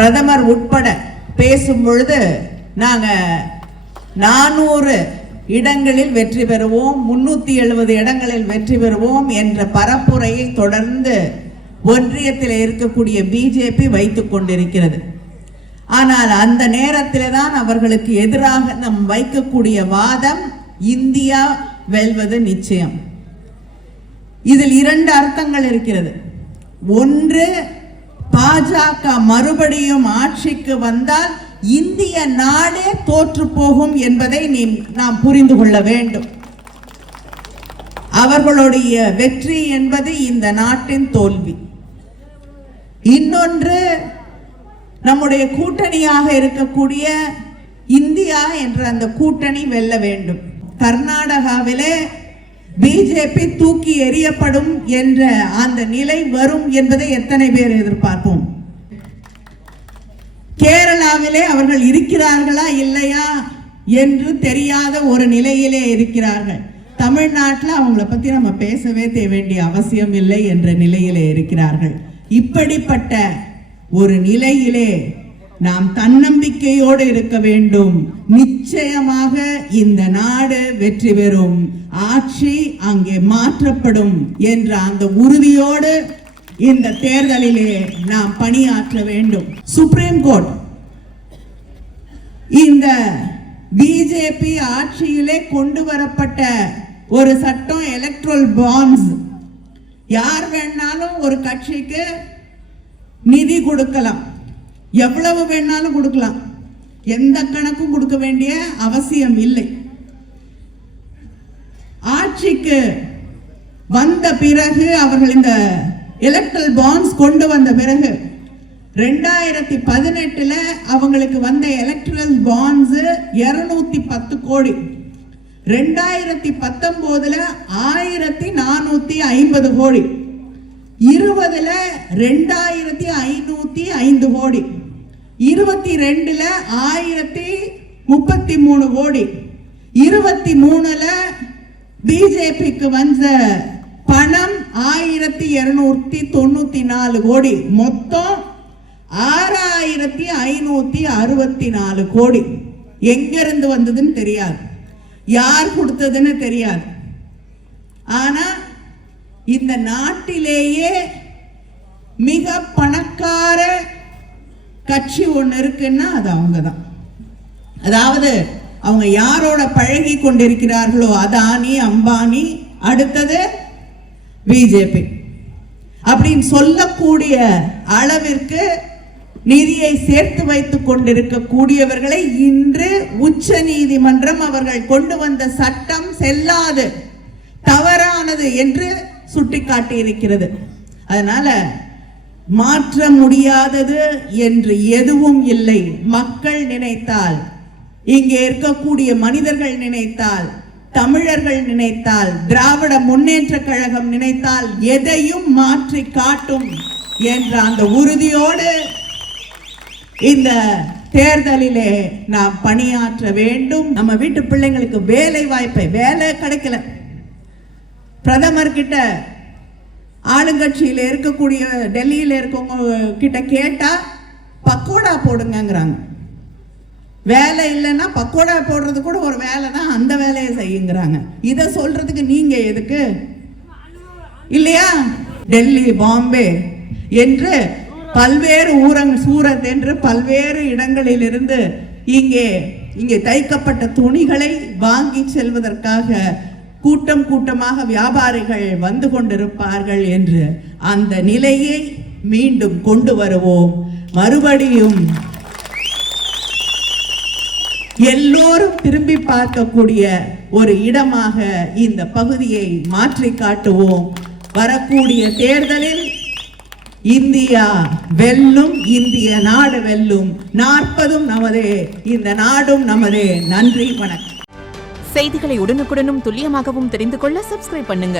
பிரதமர் உட்பட பேசும் பொழுது நாங்க 400 இடங்களில் வெற்றி பெறுவோம், 370 இடங்களில் வெற்றி பெறுவோம் என்ற பரப்புரையை தொடர்ந்து ஒன்றியத்தில் இருக்கக்கூடிய பிஜேபி வைத்துக் கொண்டிருக்கிறது. ஆனால் அந்த நேரத்தில் தான் அவர்களுக்கு எதிராக நாம் வைக்கக்கூடிய வாதம் இந்தியா வெல்வது நிச்சயம். இதில் 2 அர்த்தங்கள் இருக்கிறது. ஒன்று, பாஜக மறுபடியும் ஆட்சிக்கு வந்தால் இந்திய நாடே தோற்று போகும் என்பதை நாம் புரிந்து கொள்ள வேண்டும். அவர்களுடைய வெற்றி என்பது இந்த நாட்டின் தோல்வி. இன்னொன்று, நம்முடைய கூட்டணியாக இருக்கக்கூடிய இந்தியா என்ற அந்த கூட்டணி வெல்ல வேண்டும். கர்நாடகாவிலே பிஜேபி தூக்கி எறியப்படும் என்ற அந்த நிலை வரும் என்பதை எத்தனை பேர் எதிர்பார்ப்போம்? கேரளாவிலே அவர்கள் இருக்கிறார்களா இல்லையா என்று தெரியாத ஒரு நிலையிலே இருக்கிறார்கள். தமிழ்நாட்டில் அவங்கள பத்தி நம்ம பேசவே வேண்டிய அவசியம் இல்லை என்ற நிலையிலே இருக்கிறார்கள். இப்படிப்பட்ட ஒரு நிலையிலே நாம் தன்னம்பிக்கையோடு இருக்க வேண்டும். நிச்சயமாக இந்த நாடு வெற்றி பெறும், ஆட்சி அங்கே மாற்றப்படும் என்ற அந்த உறுதியோடு இந்த தேர்தலிலே நாம் பணியாற்ற வேண்டும். சுப்ரீம் கோர்ட் இந்த பிஜேபி ஆட்சியிலே கொண்டு வரப்பட்ட ஒரு சட்டம், எலக்ட்ரல் பாண்ட்ஸ். யார் வேணாலும் ஒரு கட்சிக்கு நிதி கொடுக்கலாம், எவ்வளவு வேணாலும் கொடுக்கலாம், எந்த கணக்கும் கொடுக்க வேண்டிய அவசியம் இல்லை. ஆட்சிக்கு வந்த பிறகு அவர்கள் இந்த எலக்ட்ரல் பாண்ட்ஸ் கொண்டு வந்த பிறகு 2018 அவங்களுக்கு வந்த எலக்ட்ரல் பாண்ட்ஸ் 210 கோடி, 2019 1450 கோடி, 20 2505 கோடி, 22 1033 கோடி, 23 பிஜேபிக்கு வந்த பணம் 1294 கோடி, மொத்தம் 6564 கோடி. எங்கிருந்து வந்ததுன்னு தெரியாது, யார் கொடுத்ததுன்னு தெரியாது. ஆனா இந்த நாட்டிலேயே மிக பணக்கார கட்சி ஒன்று இருக்குன்னா அது அவங்க தான். அதாவது அவங்க யாரோட பழகி கொண்டிருக்கிறார்களோ, அதானி, அம்பானி, அடுத்தது பிஜேபி அப்படின்னு சொல்லக்கூடிய அளவிற்கு நிதியை சேர்த்து வைத்துக் கொண்டிருக்கக்கூடியவர்களை இன்று உச்ச நீதிமன்றம் அவர்கள் கொண்டு வந்த சட்டம் செல்லாது, தவறானது என்று சுட்டிக்காட்டி இருக்கிறது. அதனால மாற்ற முடியாதது என்று எதுவும் இல்லை. மக்கள் நினைத்தால், இங்கே இருக்கக்கூடிய மனிதர்கள் நினைத்தால், தமிழர்கள் நினைத்தால், திராவிட முன்னேற்ற கழகம் நினைத்தால் எதையும் மாற்றி காட்டும் என்ற அந்த உறுதியோடு இந்த தேர்தலிலே நாம் பணியாற்ற வேண்டும். நம்ம வீட்டு பிள்ளைங்களுக்கு வேலை வாய்ப்பை, வேலை கிடைக்கல, பிரதமர் கிட்ட, ஆளுங்கட்சியில் இருக்கக்கூடிய டெல்லியில் இருக்கவங்க கிட்ட கேட்டா பக்கோடா போடுங்கிறாங்க. வேலை இல்லைன்னா பக்கோடா போடுறது கூட ஒரு வேலை தான், அந்த வேலையை செய்யுங்கிறாங்க. இதை சொல்றதுக்கு நீங்க எதுக்கு இல்லையா? டெல்லி, பாம்பே என்று பல்வேறு சூரத் என்று பல்வேறு இடங்களிலிருந்து இங்கே தைக்கப்பட்ட துணிகளை வாங்கி செல்வதற்காக கூட்டம் கூட்டமாக வியாபாரிகள் வந்து கொண்டிருப்பார்கள் என்று அந்த நிலையை மீண்டும் கொண்டு வருவோம். மறுபடியும் எல்லோரும் திரும்பி பார்க்கக்கூடிய ஒரு இடமாக இந்த பகுதியை மாற்றி காட்டுவோம். வரக்கூடிய தேர்தலில் இந்தியா வெல்லும், இந்திய நாடு வெல்லும். 40 நமதே, இந்த நாடும் நமதே. நன்றி, வணக்கம். செய்திகளை உடனுக்குடனும் துல்லியமாகவும் தெரிந்து கொள்ள சப்ஸ்கிரைப் பண்ணுங்க.